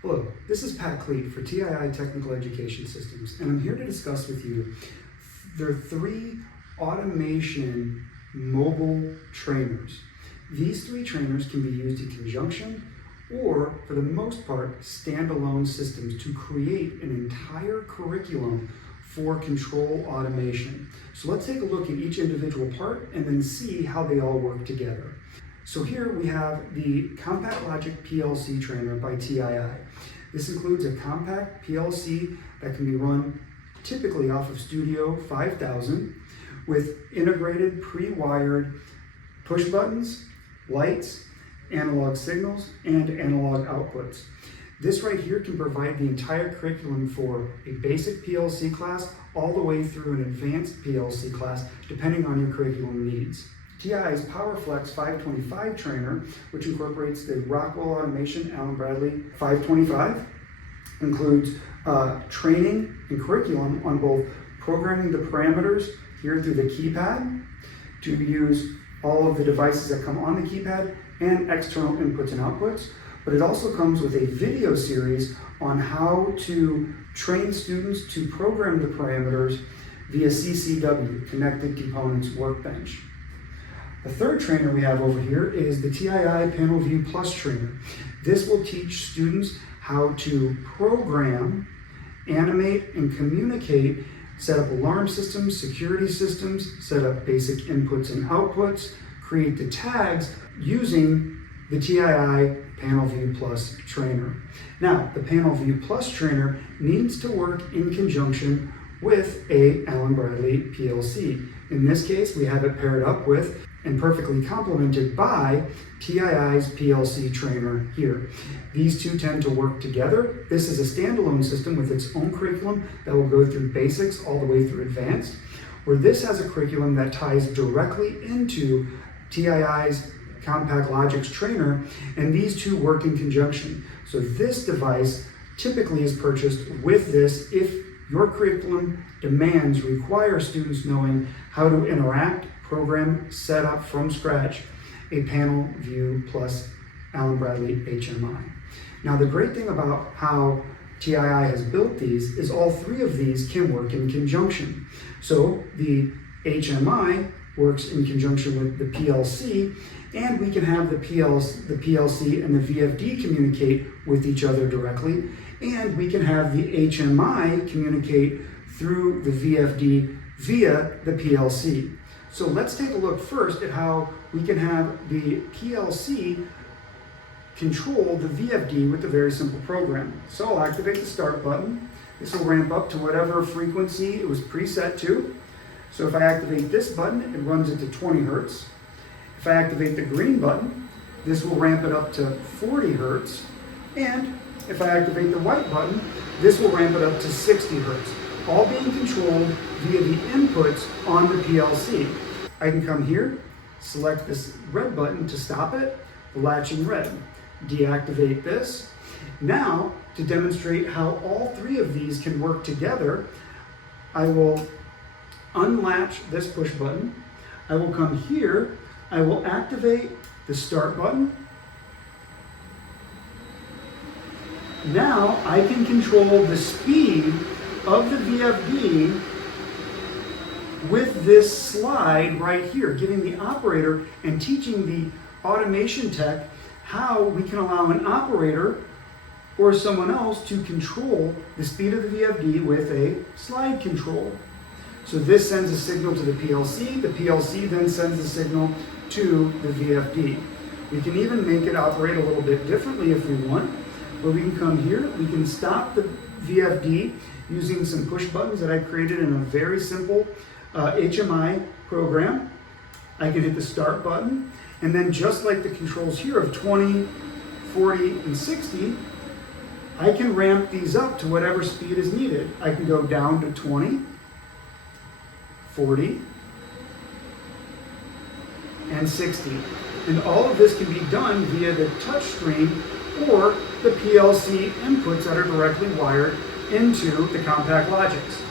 Hello, this is Pat Cleet for Tii Technical Education Systems, and I'm here to discuss with you there are 3 automation mobile trainers. These 3 trainers can be used in conjunction or, for the most part, standalone systems to create an entire curriculum for control automation. So let's take a look at each individual part and then see how they all work together. So here we have the Compact Logic PLC trainer by Tii. This includes a compact PLC that can be run typically off of Studio 5000 with integrated pre-wired push buttons, lights, analog signals, and analog outputs. This right here can provide the entire curriculum for a basic PLC class all the way through an advanced PLC class, depending on your curriculum needs. TI's PowerFlex 525 trainer, which incorporates the Rockwell Automation Allen Bradley 525, includes training and curriculum on both programming the parameters here through the keypad to use all of the devices that come on the keypad and external inputs and outputs. But it also comes with a video series on how to train students to program the parameters via CCW, Connected Components Workbench. The third trainer we have over here is the TII Panel View Plus trainer. This will teach students how to program, animate, and communicate, set up alarm systems, security systems, set up basic inputs and outputs, create the tags using the TII Panel View Plus trainer. Now, the Panel View Plus trainer needs to work in conjunction with a Allen Bradley PLC. In this case, we have it paired up with and perfectly complemented by TII's PLC trainer here. These two tend to work together. This is a standalone system with its own curriculum that will go through basics all the way through advanced, where this has a curriculum that ties directly into TII's Compact Logic's trainer, and these two work in conjunction. So this device typically is purchased with this if your curriculum demands require students knowing how to interact, program, set up from scratch a Panel View Plus Allen Bradley HMI. Now, the great thing about how TII has built these is all 3 of these can work in conjunction. So the HMI works in conjunction with the PLC, and we can have the PLC and the VFD communicate with each other directly, and we can have the HMI communicate through the VFD via the PLC. So let's take a look first at how we can have the PLC control the VFD with a very simple program. So I'll activate the start button. This will ramp up to whatever frequency it was preset to. So if I activate this button, it runs it to 20 Hertz. If I activate the green button, this will ramp it up to 40 Hertz. And if I activate the white button, this will ramp it up to 60 Hertz, all being controlled via the inputs on the PLC. I can come here, select this red button to stop it, the latching red. Deactivate this. Now, to demonstrate how all 3 of these can work together, I will unlatch this push button. I will come here, I will activate the start button. Now I can control the speed of the VFD with this slide right here, giving the operator and teaching the automation tech how we can allow an operator or someone else to control the speed of the VFD with a slide control. So this sends a signal to the PLC then sends the signal to the VFD. We can even make it operate a little bit differently if we want, where we can come here, we can stop the VFD using some push buttons that I created in a very simple HMI program. I can hit the start button, and then just like the controls here of 20, 40, and 60, I can ramp these up to whatever speed is needed. I can go down to 20, 40, and 60. And all of this can be done via the touch screen or the PLC inputs that are directly wired into the Compact Logics.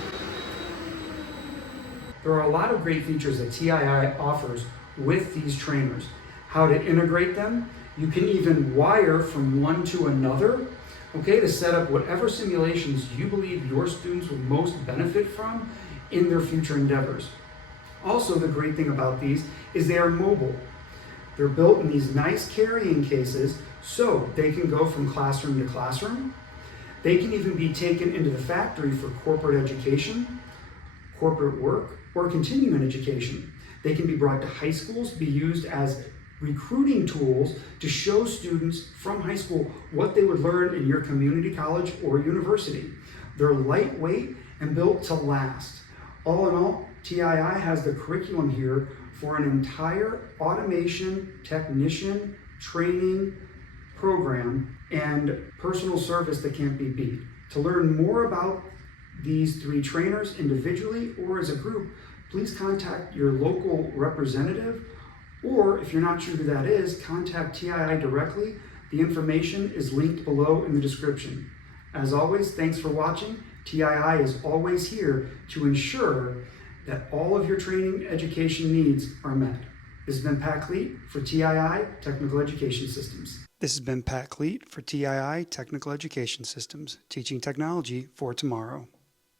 There are a lot of great features that TII offers with these trainers. How to integrate them. You can even wire from one to another okay, to set up whatever simulations you believe your students will most benefit from in their future endeavors. Also, the great thing about these is they are mobile. They're built in these nice carrying cases so they can go from classroom to classroom. They can even be taken into the factory for corporate education, corporate work, or continuing education. They can be brought to high schools, be used as recruiting tools to show students from high school what they would learn in your community college or university. They're lightweight and built to last. All in all, TII has the curriculum here for an entire automation technician training program and personal service that can't be beat. To learn more about these three trainers individually or as a group, please contact your local representative, or if you're not sure who that is, contact TII directly. The information is linked below in the description. As always, thanks for watching. TII is always here to ensure that all of your training education needs are met. This has been Pat Cleet for TII Technical Education Systems. This has been Pat Cleet for TII Technical Education Systems, teaching technology for tomorrow.